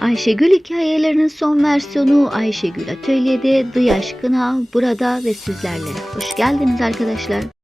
Ayşegül hikayelerinin son versiyonu Ayşegül Atölye'de The Aşkına burada ve sizlerle. Hoş geldiniz arkadaşlar.